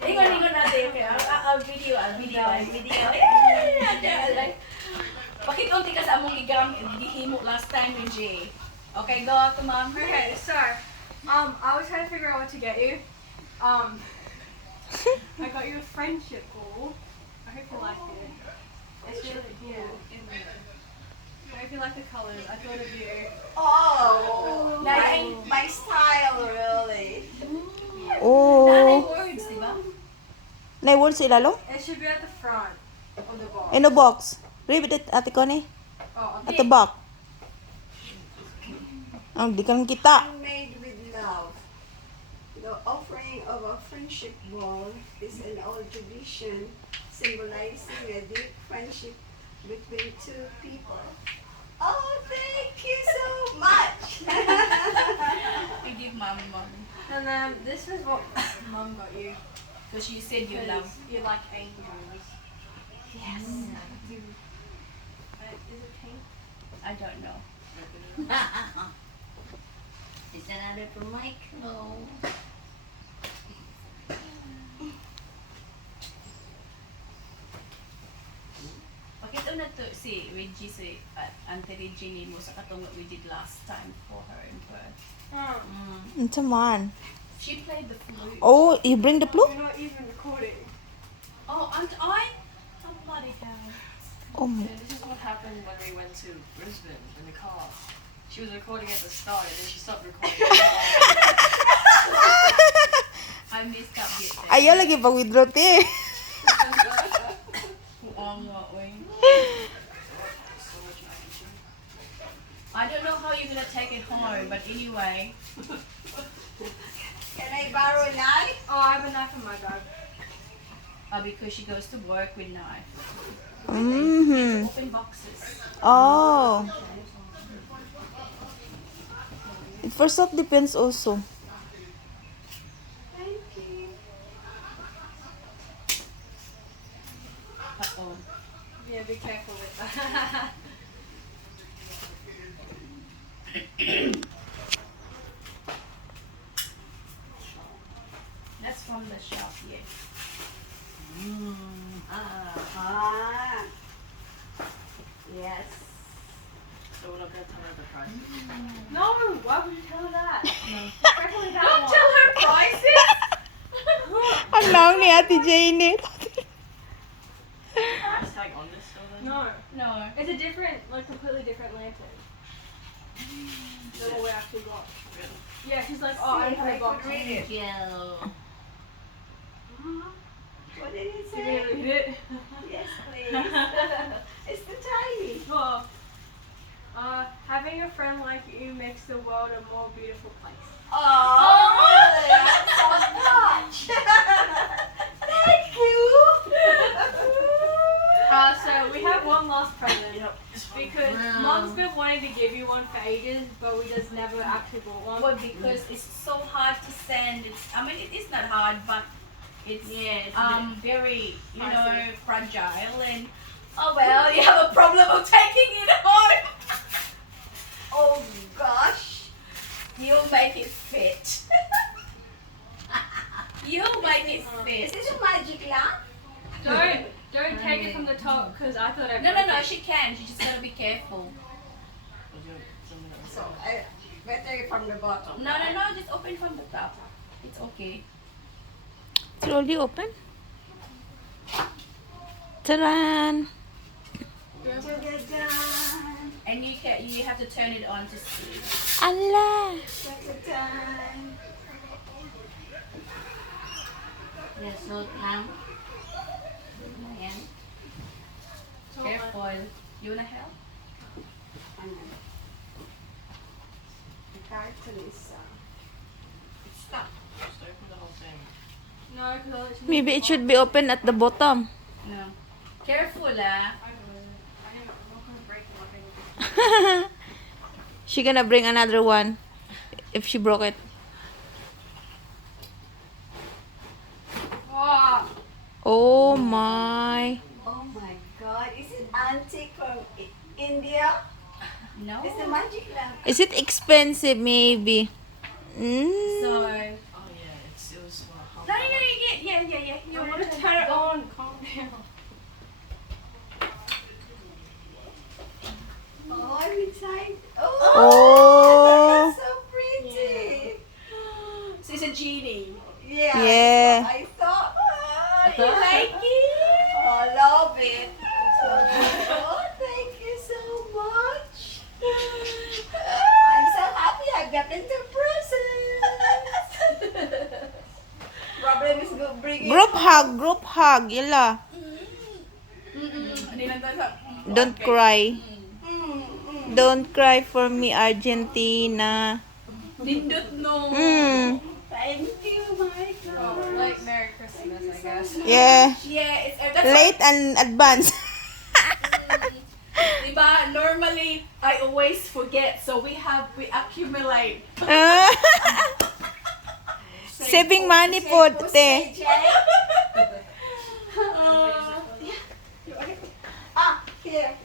Ingon natin. Okay, I'll video. Yeah. Bakit unti ka sa among gihimo last time ni Jay? Okay, go to mom. Okay, so I was trying to figure out what to get you. I got you a friendship ball. I hope you like it. It's really cool. I hope you like the colors. I thought of you. Oh, my style, really. Nanay Oh. words, di ba? Nay words sa ilalo? It should be at the front of the box. In the box. Read it, Ate Connie. Oh, At the back. Ang di ka nang kita. Made with love. The offering of a friendship ball is an old tradition symbolizing a deep friendship between two people. Oh, thank you so much. I give mom. and then this is what Mum got you. Because you said you love. You like angels. Yes. Is it pink? I don't know. Is that another from Mike? No. Pakita na to si Reggie si Auntie Reggie mo sa katong what we did last time for her in birth. Unsa man? She played the flute. Oh, you bring the flute? You're not even recording. Oh, and I? Oh, bloody hell. Oh my. Yeah, this is what happened when we went to Brisbane in the car. She was recording at the start and then she stopped recording. I missed that bit there. Ayaw lagi pag withdraw te. I don't know how you're gonna take it home, but anyway. Can I borrow a knife? Oh, I have a knife in my bag. Because she goes to work with knife. Mm-hmm. Open boxes. Oh. It first that depends also. Thank you. Uh-oh. Yeah, be careful with that. That's from the shop, yeah. Ah. Yes. So we're not going to tell her the price. No, why would you tell her that? Especially that Don't one. tell her prices! Ang long ni Ate Jane. Price tag on this still then? No, No. it's a different, like completely different lantern than what we actually got. Really? Yeah, she's like, oh, I don't have a box. Read it. What did it Can say? you read it? Yes, please. It's the tiny. Oh. Having a friend like you makes the world a more beautiful place. Oh, that's so much. Thank you. So we have one last present because Mom's been wanting to give you one for ages, but we just never actually bought one. Well, because it's so hard to send. I mean, it is not hard, but it's very, fragile. And oh well, you have a problem of taking it home. Oh gosh. You make it fit. You make it Is fit. this a magic lamp? Don't take it from the top because I thought I. No. She can. She just gotta be careful. So I better from the bottom. No. Just open from the top. It's okay. It's already open. Taran! Ta-da-da. And you have to turn it on to see. Allah! Ta-da-da. Yes, so now. Ayan. Careful. You wanna help? The carton is It's stuck. Just open the whole thing. No, because Maybe it should be open at the bottom. No. Careful, ah. I'm not gonna break it like anything. She gonna bring another one if she broke it. Oh, Oh my. Oh my god, is it antique from India? No. It's a magic lamp. Is it expensive maybe? So. Oh yeah, it was what, half No, that much? yeah. like it? Oh, love it. Oh, thank you so much. I'm so happy I got into presents. Problem is go bring it Group home. hug, yala. Hindi lang tayo sa... Don't cry. Mm, mm. Don't cry for me, Argentina. Nindot no. Thank you, my Oh, God. like Merry Christmas, I guess. Yeah. Yeah, it's, that's Late and advance. Diba, normally, I always forget. So we accumulate. Saving money po, te. Ah, here.